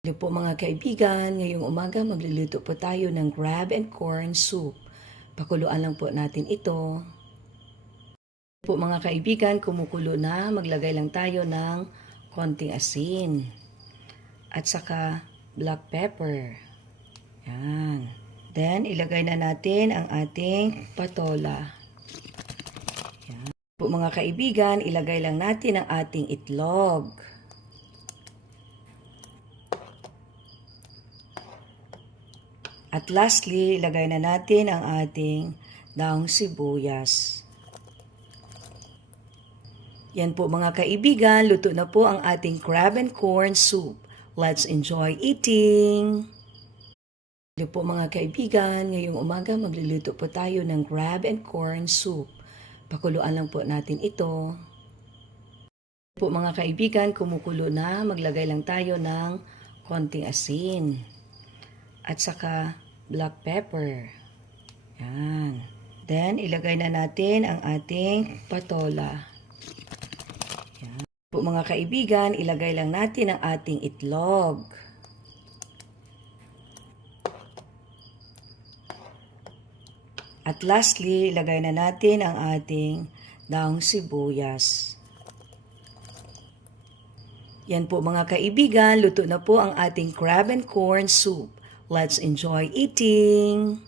Hello po mga kaibigan, ngayong umaga magluluto po tayo ng crab and corn soup. Pakuluan lang po natin ito. Po mga kaibigan, kumukulo na, maglagay lang tayo ng konting asin. At saka black pepper. Yan. Then, ilagay na natin ang ating patola. Yan. Po mga kaibigan, ilagay lang natin ang ating itlog. At lastly, ilagay na natin ang ating daong sibuyas. Yan po mga kaibigan, luto na po ang ating crab and corn soup. Let's enjoy eating! Hello po mga kaibigan, ngayong umaga magluluto po tayo ng crab and corn soup. Pakuluan lang po natin ito. Po mga kaibigan, kumukulo na, maglagay lang tayo ng konting asin. At saka black pepper. Yan. Then, ilagay na natin ang ating patola. Yan. Po mga kaibigan, ilagay lang natin ang ating itlog. At lastly, ilagay na natin ang ating daong sibuyas. Yan po mga kaibigan, luto na po ang ating crab and corn soup. Let's enjoy eating!